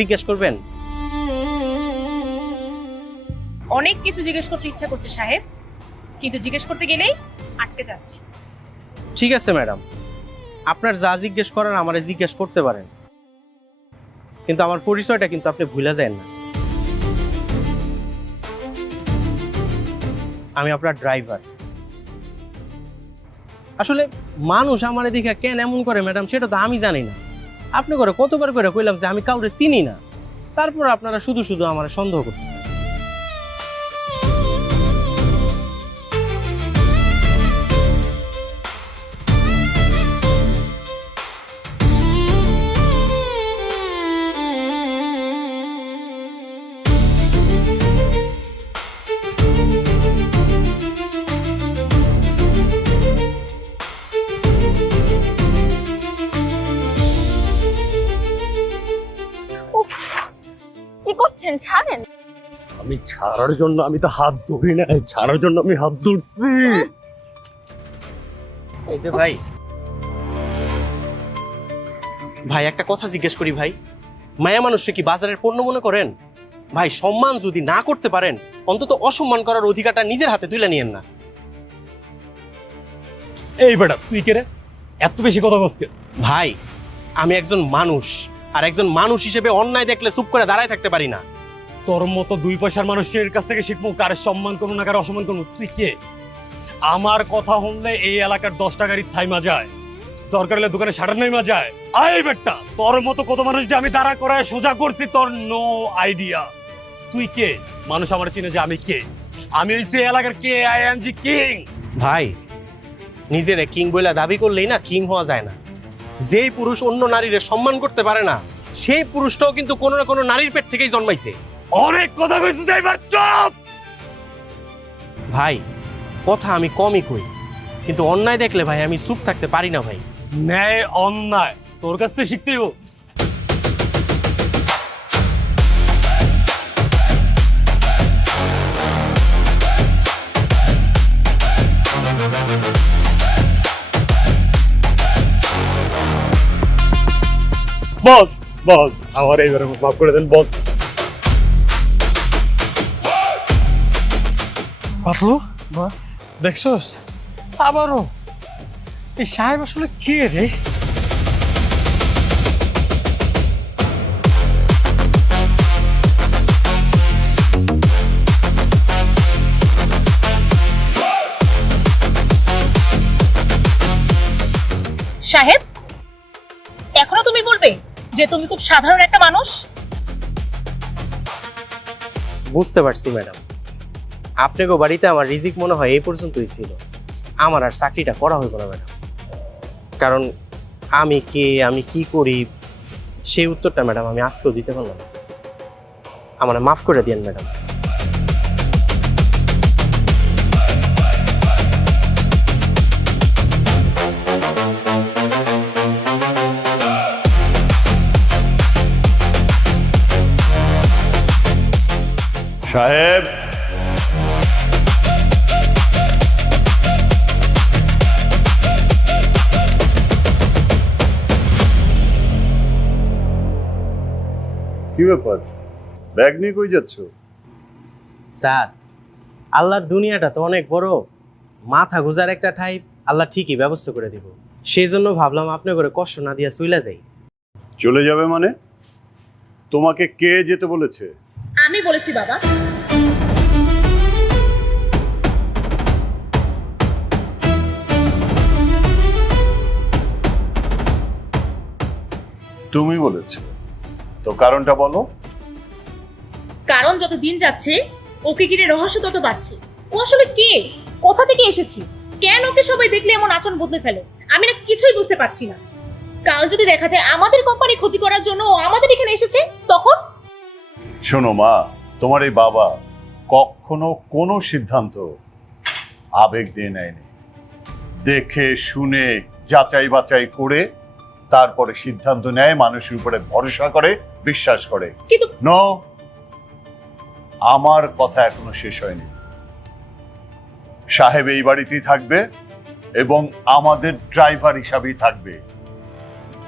জিজ্ঞেস করবেন? অনেক কিছু জিজ্ঞেস করতে ইচ্ছা করছে সাহেব, কিন্তু জিজ্ঞেস করতে গেলেই আটকে যাচ্ছি। ঠিক আছে ম্যাডাম, আপনার যা জিজ্ঞেস করার আমারে জিজ্ঞেস করতে পারেন, কিন্তু আমার পরিচয়টা কিন্তু আপনি ভুলে যান না। আমি আপনার ড্রাইভার। আসলে মানুষ আমার দিকে কেন এমন করে ম্যাডাম সেটা তো আমি জানি না। আপনি করে কতবার করে কইলাম যে আমি কাউরে চিনি না, তারপর আপনারা শুধু শুধু আমার সন্দেহ করতেছেন। উফ, কি করছেন? ছাড়েন। আমি ছাড়ার জন্য আমি তো হাত ধরি নাই, ছাড়ার জন্য আমি হাত ধরছি। এই যে ভাই, ভাই একটা কথা জিজ্ঞেস করি ভাই, মায়া মানুষকে কি বাজারের পণ্য মনে করেন? ভাই সম্মান যদি না করতে পারেন, অন্তত অসম্মান করার অধিকারটা নিজের হাতে তুলে নিয়েন না। এই বেটা তুই কে রে, এত বেশি কথা বলছিস? ভাই আমি একজন মানুষ, আর একজন মানুষ হিসেবে অন্যায় দেখলে চুপ করে দাঁড়ায় থাকতে পারি না। তোর মতো দুই পয়সার মানুষের কাছ থেকে শিখবো কারে সম্মান করবো না কারে অসম্মান করবো। তুই কে? আমার কথা শুনলে এই এলাকার 10টা গাড়ি থাইমা যায়, দরকার হলে দোকানে শাটার নাইমা যায়। আয় বেটা, তোর মতো কত মানুষ যে আমি দাঁড়া করায় সোজা করছি, তোর নো আইডিয়া। তুই কে? মানুষ আমার চিনে যে আমি কে। আমি হইছি এলাকার কে, আই এম জি কিং। ভাই নিজেরে কিং বলে দাবি করলেই না কিং হওয়া যায় না। যেই পুরুষ অন্য নারীরে সম্মান করতে পারে না, সেই পুরুষটাও কিন্তু কোনো না কোনো নারীর পেট থেকেই জন্মাইছে। অনেক কথা কইছিস, এবার চুপ। ভাই কথা আমি কমই কই, কিন্তু অন্যায় দেখলে ভাই আমি চুপ থাকতে পারি না ভাই। ন্যায় অন্যায় তোর কাছ থেকে শিখতেই হোক। বল বল, আমার এইবারে মাফ করে দেন, বল। পাতলু বস, দেখছস আবারও এই সাহেব আসলে কে রে? সাহেব, এখনো তুমি বলবে যে তুমি খুব সাধারণ একটা মানুষ? বুঝতে পারছি ম্যাডাম, আপনাকে বাড়িতে আমার রিজিক মনে হয় এই পর্যন্তই ছিল। আমার আর চাকরিটা করা হইব না ম্যাডাম, কারণ আমি কে, আমি কি করি সেই উত্তরটা ম্যাডাম আমি আজকেও দিতে পারলাম না। আমার মাফ করে দিয়েন ম্যাডাম। সাহেব, কি ব্যাপার, ব্যাগ নিয়ে কই যাচ্ছ? স্যার আল্লাহর দুনিয়াটা তো অনেক বড়, মাথা গোজার একটা ঠাই আল্লাহ ঠিকই ব্যবস্থা করে দিব। সেই জন্য ভাবলাম আপনি করে কষ্ট না দিয়া চইলা যাই। চলে যাবে মানে? তোমাকে কে যেতে বলেছে? আমি বলেছি বাবা। তুমি বলেছো তো, কারণটা বলো। কারণ যত দিন যাচ্ছে ওকে ঘিরে রহস্য তত বাড়ছে। ও আসলে কে, কোথা থেকে এসেছি, কেন ওকে সবাই দেখলে এমন আচরণ বদলে ফেলে, আমি না কিছুই বুঝতে পারছি না। কাল যদি দেখা যায় আমাদের কোম্পানি ক্ষতি করার জন্য ও আমাদের এখানে এসেছে, তখন? শোনো মা, তোমার এই বাবা কখনো কোনো সিদ্ধান্ত আবেগ দিয়ে নেয়নি। দেখে শুনে যাচাই বাছাই করে তারপরে সিদ্ধান্ত নেয়, মানুষের উপরে ভরসা করে, বিশ্বাস করে। কিন্তু নো, আমার কথা এখনো শেষ হয়নি। সাহেব এই বাড়িতেই থাকবে এবং আমাদের ড্রাইভার হিসাবেই থাকবে।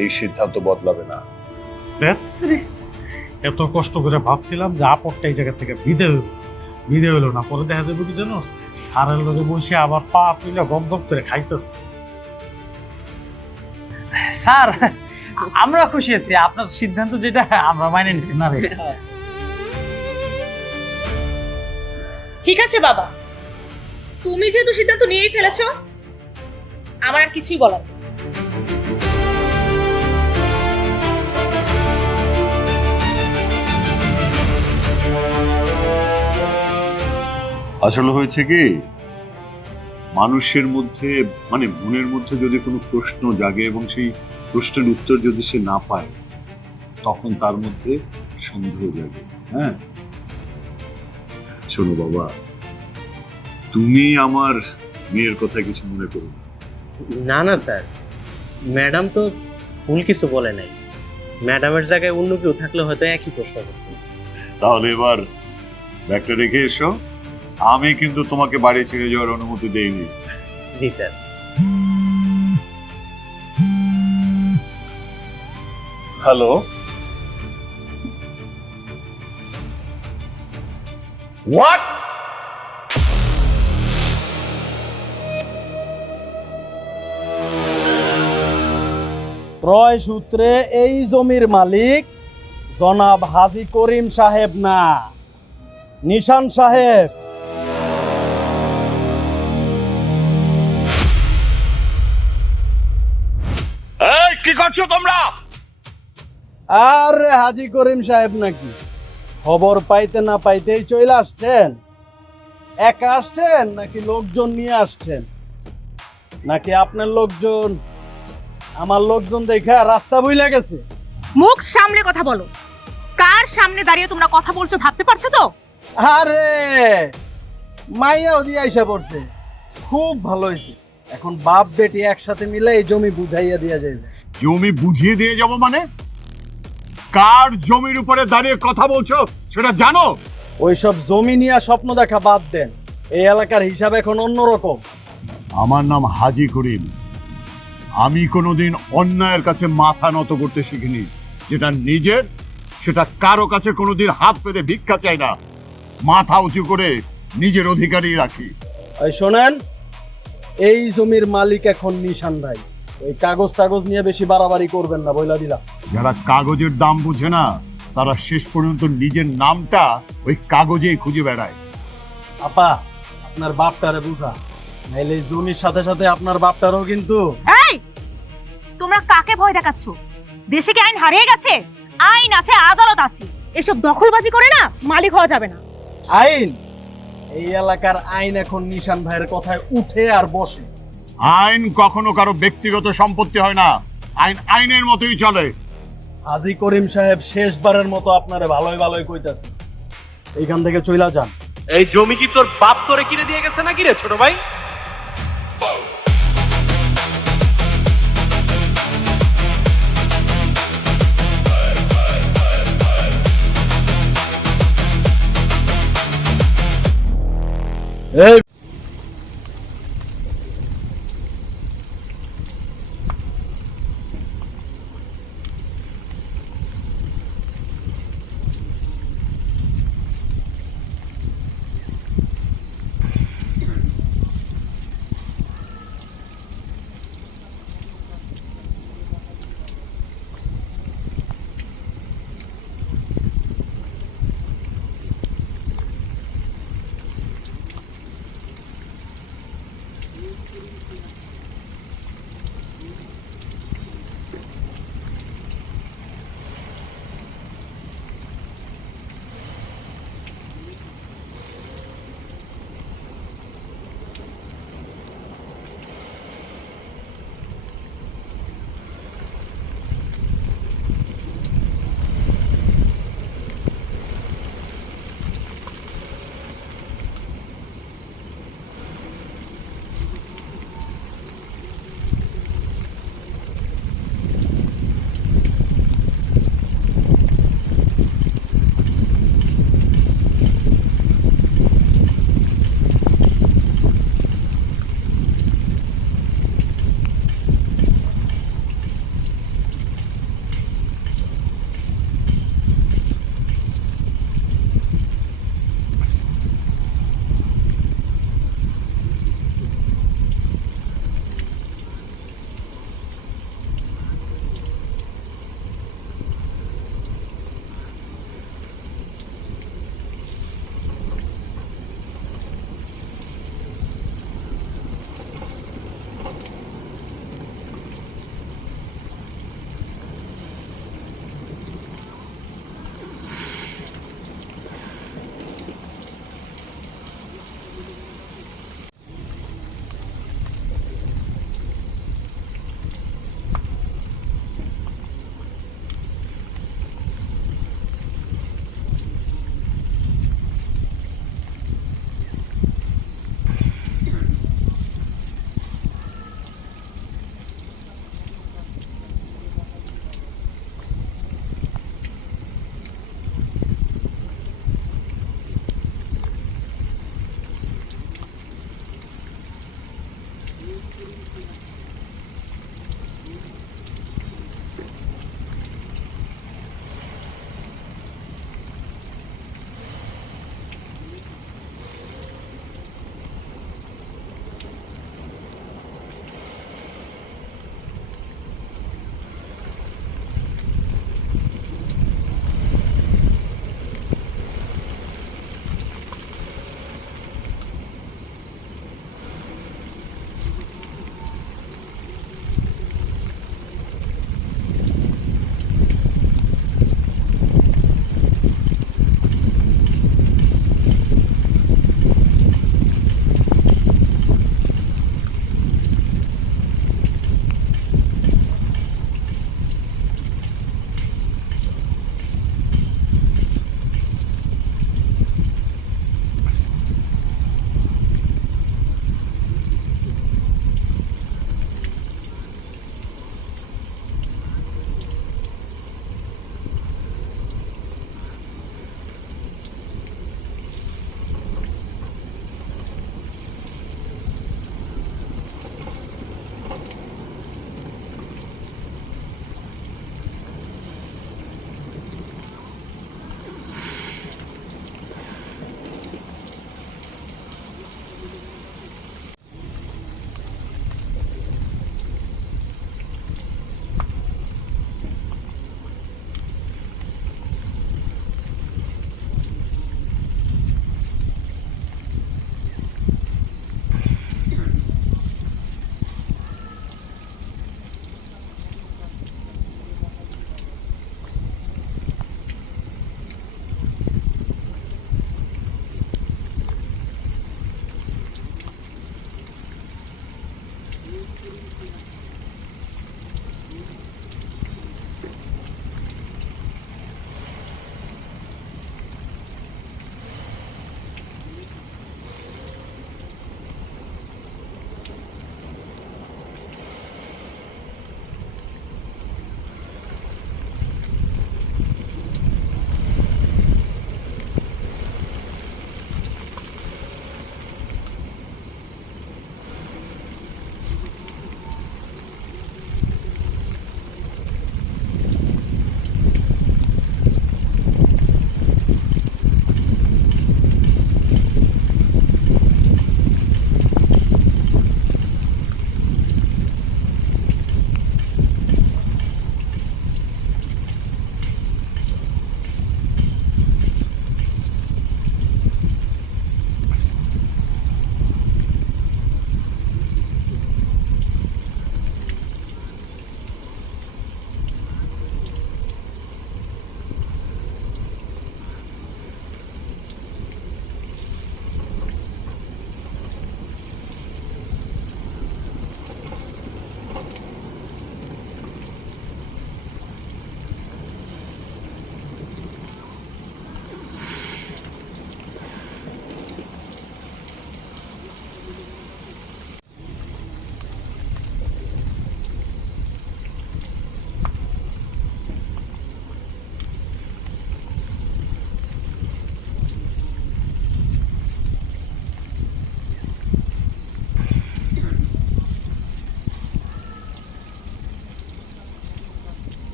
এই সিদ্ধান্ত বদলাবে না। এত কষ্ট করে ভাবছিলাম যে আপদটা এই জায়গা থেকে বিদে হইলো না। পরে দেখা যাবে কি জানো, সারের লগে বসে আবার পা তুলে গপ গপ করে খাইতেছে। স্যার, আমরা খুশি আছি, আপনার সিদ্ধান্ত যেটা আমরা মাইনে নিছি না রে। ঠিক আছে বাবা, তুমি যেহেতু সিদ্ধান্ত নিয়েই ফেলেছো, আমার আর কিছুই বলার নেই। আসলে হয়েছে কি, মানুষের মধ্যে মানে মনের মধ্যে যদি কোনো প্রশ্ন জাগে এবং সেই প্রশ্নের উত্তর যদি সে না পায়, তখন তার মধ্যে সন্দেহ জাগে। হ্যাঁ, শোনো বাবা, তুমি আমার মেয়ের কথা কিছু মনে করো না। না না স্যার, ম্যাডাম তো ভুল কিছু বলে নাই। ম্যাডামের জায়গায় অন্য কেউ থাকলে হয়তো একই প্রশ্ন করতো। তাহলে এবার ব্যাগটা রেখে এসো। আমি কিন্তু তোমাকে বাড়ি ছেড়ে যাওয়ার অনুমতি দেইনি। জি স্যার। Hello, what? ক্রয় সূত্রে এই জমির মালিক জনাব হাজী করিম সাহেব না, নিশান সাহেব। এই কি করছো তোমরা? আরে হাজী করিম সাহেব নাকি, খবর পাইতে না পাইতেই চলে আসছেন? একা আসছেন নাকি লোকজন নিয়ে আসছেন? নাকি আপনার লোকজন আমার লোকজন দেখা রাস্তা ভুলে গেছে? মুখ সামলে কথা বলো। কার সামনে দাঁড়িয়ে তোমরা কথা বলছো ভাবতে পারছো তো? আরে মাইয়াও দিয়ে আইসা পড়ছে, খুব ভালো হয়েছে। এখন বাপ বেটি একসাথে মিলে এই জমি বুঝাইয়া দিয়া যাবে। জমি বুঝিয়ে দিয়ে যাব মানে? কার জমির উপরে দাঁড়িয়ে কথা বলছো সেটা জানো? ওইসব জমি নিয়ে স্বপ্ন দেখা বাদ দেন, এই এলাকার হিসাব এখন অন্যরকম। আমার নাম হাজী করিম। আমি কোনোদিন অন্যায়ের কাছে মাথা নত করতে শিখিনি। যেটা নিজের সেটা কারো কাছে কোনোদিন হাত পেতে ভিক্ষা চাই না, মাথা উঁচু করে নিজের অধিকারই রাখি। এই শোনেন, এই জমির মালিক এখন নিশান ভাই। ওই কাগজ টাগজ নিয়ে বেশি বাড়াবাড়ি করবেন না, বইলা দিলাম। যারা কাগজের দাম বুঝে না, তারা শেষ পর্যন্ত নিজের নামটা ওই কাগজেই খুঁজে বেড়ায়। আপা, আপনার বাপটারে বুঝা, নাইলে এই জমির সাথে সাথে আপনার বাপটারও কিন্তু। এই, তোমরা কাকে ভয় দেখাচ্ছ? দেশে কি আইন হারিয়ে গেছে? আইন আছে, আদালত আছে। এসব দখলবাজি করে না মালিক হওয়া যাবে না। আইন, এই এলাকার আইন এখন নিশান ভাইয়ের কথায় উঠে আর বসে। আইন কখনো কারো ব্যক্তিগত সম্পত্তি হয় না, আইন আইনের মতোই চলে। হাজী করিম সাহেব শেষবারের মতো আপনারে ভালোই ভালোই কইতাছে, এইখান থেকে চইলা যান। এই জমি কি তোর বাপ তোরে কিনে দিয়ে গেছে নাকি রে ছোট ভাই? এই